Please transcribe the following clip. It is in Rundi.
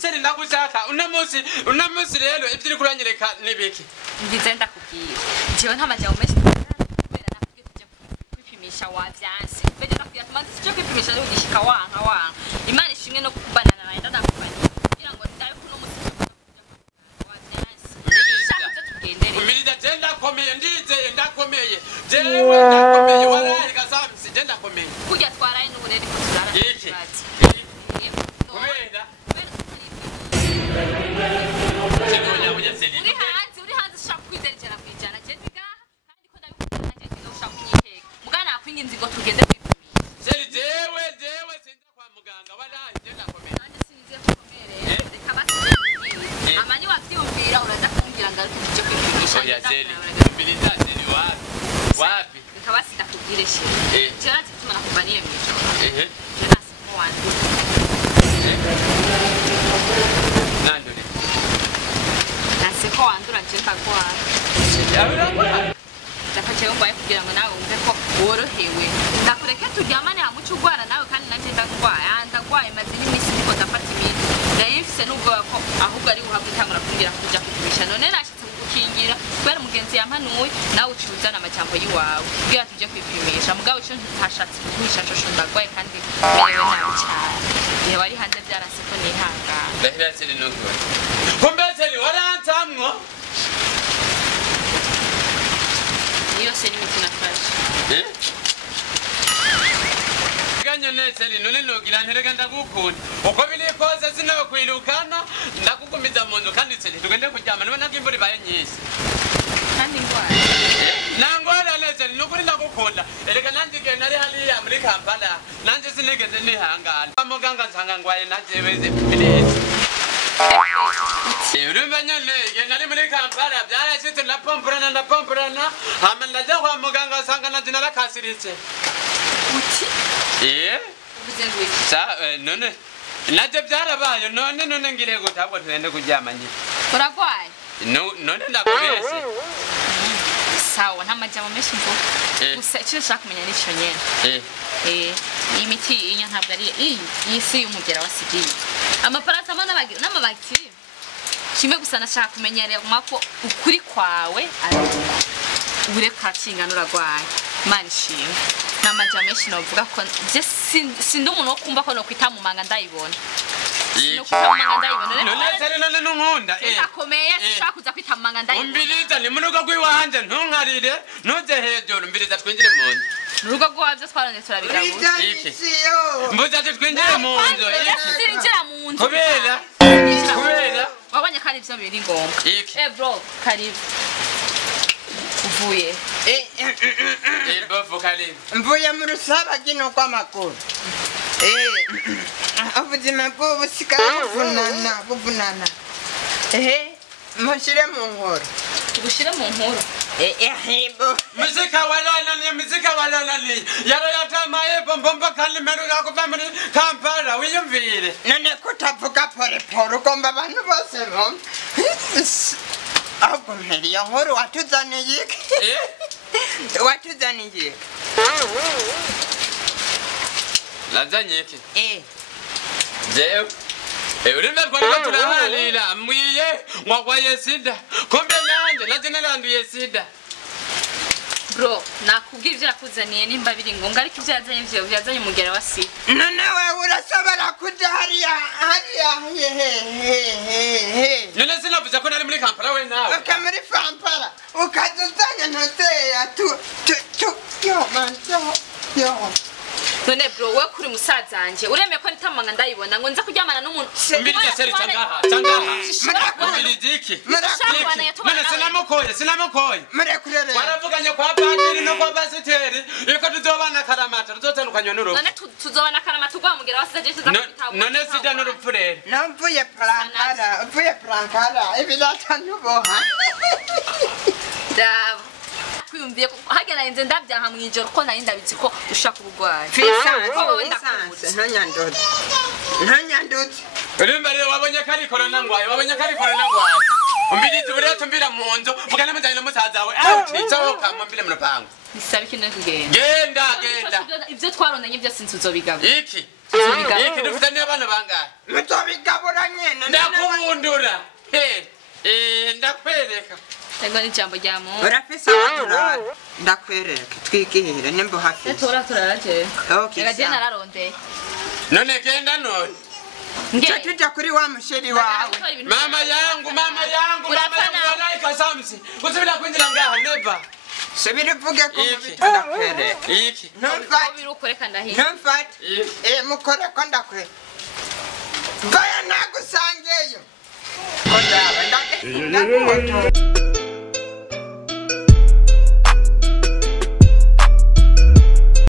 Seri ndagushaka uno munsi rero ivyo uri kuranyereka nibiki ngize ndakubwira jewe nta majambo menshi kubera nakubwiye tuje kwipimisha wavyanse kubera nakubwiye tumaze tuje kwipimisha rero ugishika wanga Imana ishimwe no kubanana nawe ndakubanye kugira ngo ndabe kuno munsi wavyanse shaka tugendere umiriza je ndakomeye ndizeye ndakomeye jewe ndakomeye warahi gasamsi je ndakomeye kujya twaraye n'uburere ko turara iki uri hanze ushaka kwizerera kwijana je ndigaha kandi ko ndabikunda je ndiga ushaka kunyikeka mugana akwinginze ngo tugende kwipimisha Seri jewe sinza kwa muganga warahi je ndakomeye nanje sinze kukomere reka basi amani wavyumvira uraza kumbwira ngo ariko tuje kwipimisha oya Seri umiriza Seri wapi reka basi ndakubwire she je nati tuma nakubaniye mwijoro je nasimo wanje nanduri nasiko wandura je kagwara yabura ndakaceho mbaye kugira ngo nawe wumve ko worohewe ndakureke turyamane hamwe ucugwara nawe kandi nanje ndagwaye maze n'imisi ndiko ndafata imiti naye mfise n'ubwoba ko ahubwo ari buhabwe itangura kumbwira kuja kwipimisha none nashitse kugukingira kubera mugenzi yampanuye nawe ucuzana amajambo y'iwawe kugira tuje kwipimisha mugabo ico ntashatse kuguhisha coco ndagwaye kandi merewe nabi cane igihe wari hanze vyaranse ko nihangana ndahira Seri nukuri kumbe Seri warantamwo iyo se n'imiti nafashe ganyone Seri none nogira nterega ndagukunda uko biri kose sinokwirukana ndakugumiza mu nzu kandi Seri tugende kuryama niba nakimvura ibaye nyinshi kandi ngwara nangora Seri nukuri ndagukunda erega nanje igihe nari hariya muri Kampala nanje sinigeze nihangana kwa muganga nsanga ngwaye najewe birezi urumva nyone igihe nari muri Kampala byarashitse ndapompurana hama ndaja kwa muganga nsanga naje narakasiritse uti uvuze ngo iki sa none naje byarabaye none ngire gutabwo tugende kuryama nyine uragwaye none ndakubese sawa nta majambo menshi mvuga gusa icyo ushaka kumenya nico nyene iyi miti inya ntabwo ari iyi si y'umugera wasigiye amaparasamo n'amabakiteri kimwe gusa nashaka kumenyerera mako ukuri kwawe ari ureka kingana uragwaye Imana ishimwe nta majambo menshi novuga ko je sindi umuntu wo kumva ko no kwita mu manga ndayibona none Seri none nunkunda akomeye ushaka kuza kwita mu manga ndayibona umbiriza ni mu rugo rw'iwanje ntunkarire ntuje hejuru umbiriza twinjire mu nzu mu rugo rwavyo twarone turabigabura iki mbuza ati twinjire mu nzu sinjira mu nzu kubera wabonye kandi ivyo biri ngombwa iki bro karibu uvuye bofu karibu mvuye mu rusabagino kw'amakuru ubuzima bw'ubu busigaye buvunana mushyire mu nkoro tugushire mu nkuru muzika warananiye yarayatamaye bombombo kandi mperuka kuva muri Kampala wiyumvire none kutavuga poreporo ugomba abantu bose bumva ahubwo mpera iyo nkuru watuzaniye iki nazanye iki jewe urime twariko turaharira mbwiye ngwagwaye sida kombe nanje naje naranduye sida bro nakubwira ivyo yakuzaniye nimba biri ngombwa ariko ivyo yazanye ivyo yazanye umugera wa sida none wewe urashobora kuja hariya none sinavuze ko nari muri Kampala we nawe uka muri Kampala ukazuzanya ntozeya none bro we kuri musaza wanje uremeye ko nitamanga ndayibona ngo nza kuryamana n'umuntu mbirije Seri tangaha mbirije iki none sinamukoye murekurere waravuganye kwa padiri no kwa pasiteri yuko tuzobana karamata tuzotandukanywa n'urupfu none tuzobana karamata ugwa mugera wa sida tuza kwitaba none sida n'urupfu rero navuye Prankara ibirata ntuboha daba kwiyumviye hagera inze ndabyanka mwijoro ko nari ndabizi ko ushaka ubugwayi ntanyandutse urumva rero wabonye ko ari korona ngwaye umbiriza buriya tumbira mu nzu mugana mujyanye na musaza wawe twicaho kamumbire mu rupangu bisaba ikintu kugenda genda ivyo twarondanye byose ntuzobigaba iki iki dufite n'abana bangahe muzobigabura nyene ndakubundura ndakwereka Ego ni jambo rya mu urafise abaturara ndakwereka twigihire nimba hafise tora je okay Ega je nararonde none genda none tuja kuri wa musheri wawe mama yangu malaika samsi usibira kwinjira ngaha neva subira uvuge ko ndakwereka iki birukoreka ndahiye ntumfate mukore ko ndakwereka vaya nagusangeyo ko ndaba ndakuhotora